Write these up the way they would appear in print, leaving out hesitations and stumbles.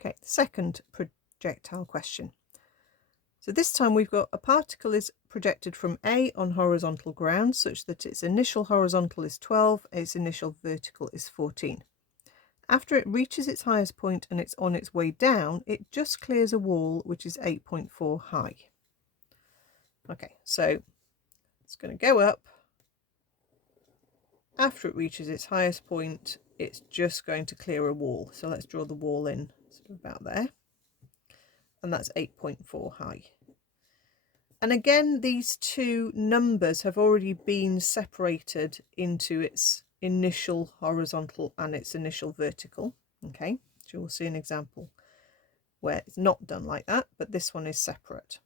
Okay, second projectile question. So this time we've got a particle is projected from A on horizontal ground such that its initial horizontal is 12, its initial vertical is 14. After it reaches its highest point and it's on its way down, it just clears a wall which is 8.4 high. Okay, so it's going to go up. After it reaches its highest point, it's just going to clear a wall. So let's draw the wall in sort of about there. And that's 8.4 high. And again, these two numbers have already been separated into its initial horizontal and its initial vertical. Okay, so you'll see an example where it's not done like that, but this one is separate.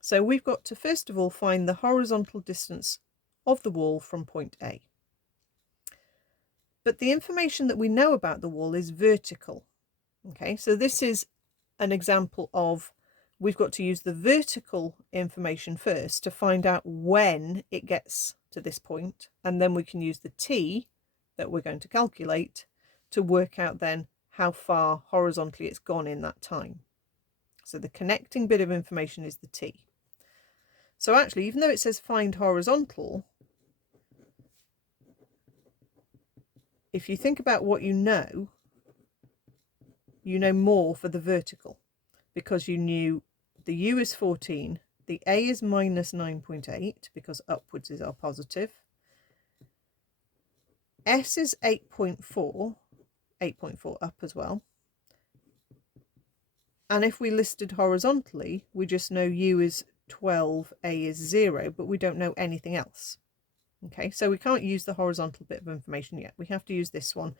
So we've got to first of all find the horizontal distance of the wall from point A. But the information that we know about the wall is vertical. Okay, so this is an example of we've got to use the vertical information first to find out when it gets to this point, and then we can use the t that we're going to calculate to work out then how far horizontally it's gone in that time. So the connecting bit of information is the t. So actually, even though it says find horizontal, if you think about what you know more for the vertical, because you knew the u is 14, the a is minus 9.8 because upwards is our positive, s is 8.4 up as well, and if we listed horizontally, we just know u is 12, a is 0, but we don't know anything else. Okay, so we can't use the horizontal bit of information yet. We have to use this one,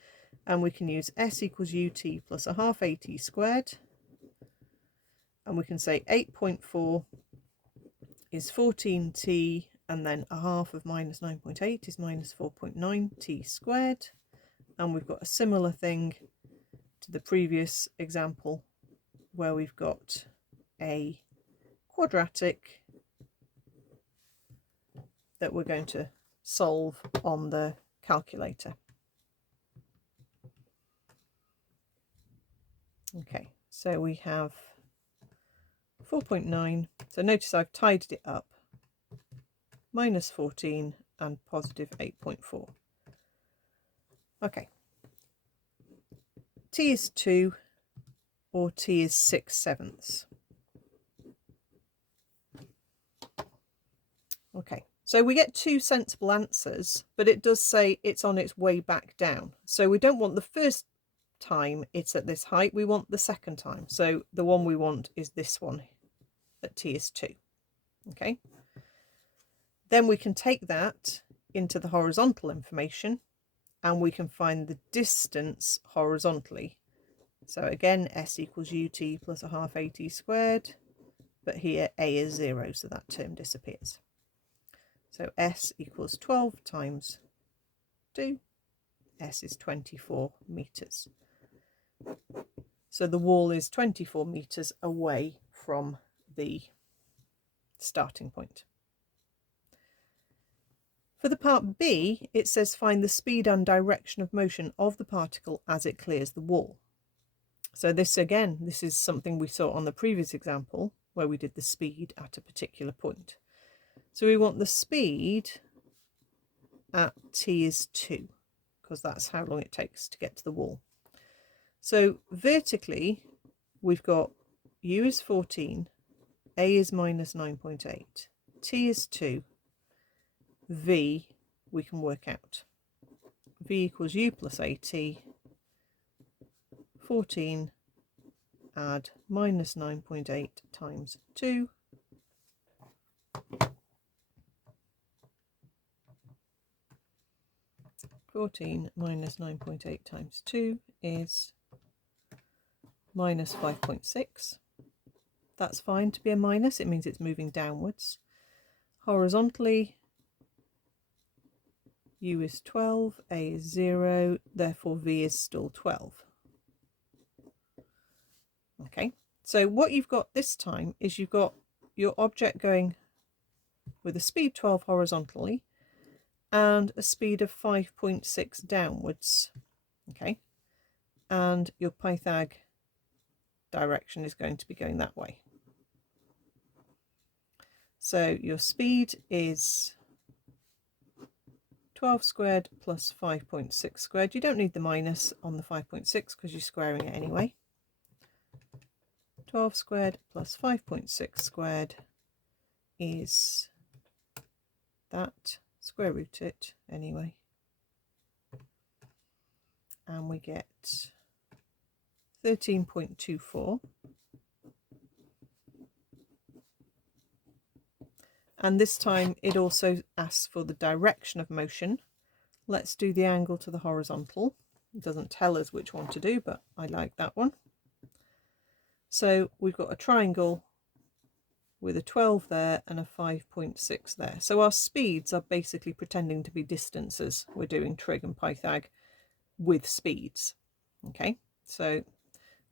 and we can use s equals ut plus a half at squared, and we can say 8.4 is 14t, and then a half of minus 9.8 is minus 4.9t squared. And we've got a similar thing to the previous example where we've got a quadratic that we're going to solve on the calculator. Okay, so we have 4.9. So notice I've tidied it up. Minus 14 and positive 8.4. Okay. T is 2 or T is 6/7. Okay, so we get two sensible answers, but it does say it's on its way back down. So we don't want the first time it's at this height, we want the second time. So the one we want is this one at T is 2. Okay. Then we can take that into the horizontal information and we can find the distance horizontally. So again, s equals ut plus a half at squared, but here a is 0, so that term disappears. So s equals 12 times 2, s is 24 meters. So the wall is 24 meters away from the starting point. For the part B, it says find the speed and direction of motion of the particle as it clears the wall. So this is something we saw on the previous example where we did the speed at a particular point. So we want the speed at t is 2, because that's how long it takes to get to the wall. So vertically, we've got u is 14, a is minus 9.8, t is 2, v we can work out. V equals u plus at, 14 add minus 9.8 times 2, minus 9.8 times 2 is minus 5.6. That's fine to be a minus, it means it's moving downwards. Horizontally, u is 12, a is 0, therefore v is still 12. Okay, so what you've got this time is you've got your object going with a speed 12 horizontally and a speed of 5.6 downwards. Okay, and your Pythag direction is going to be going that way. So your speed is 12 squared plus 5.6 squared. You don't need the minus on the 5.6 because you're squaring it anyway. 12 squared plus 5.6 squared is that. Square root it anyway. And we get 13.24. And this time it also asks for the direction of motion. Let's do the angle to the horizontal. It doesn't tell us which one to do, but I like that one. So we've got a triangle with a 12 there and a 5.6 there. So our speeds are basically pretending to be distances. We're doing trig and Pythag with speeds. Okay, so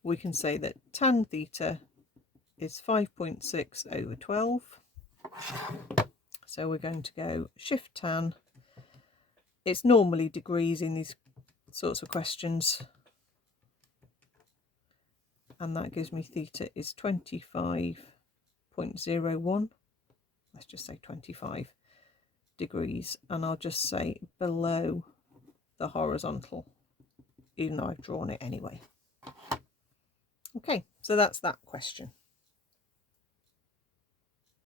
we can say that tan theta is 5.6 over 12. So we're going to go shift tan. It's normally degrees in these sorts of questions. And that gives me theta is 25.01. Let's just say 25 degrees. And I'll just say below the horizontal, even though I've drawn it anyway. Okay, so that's that question.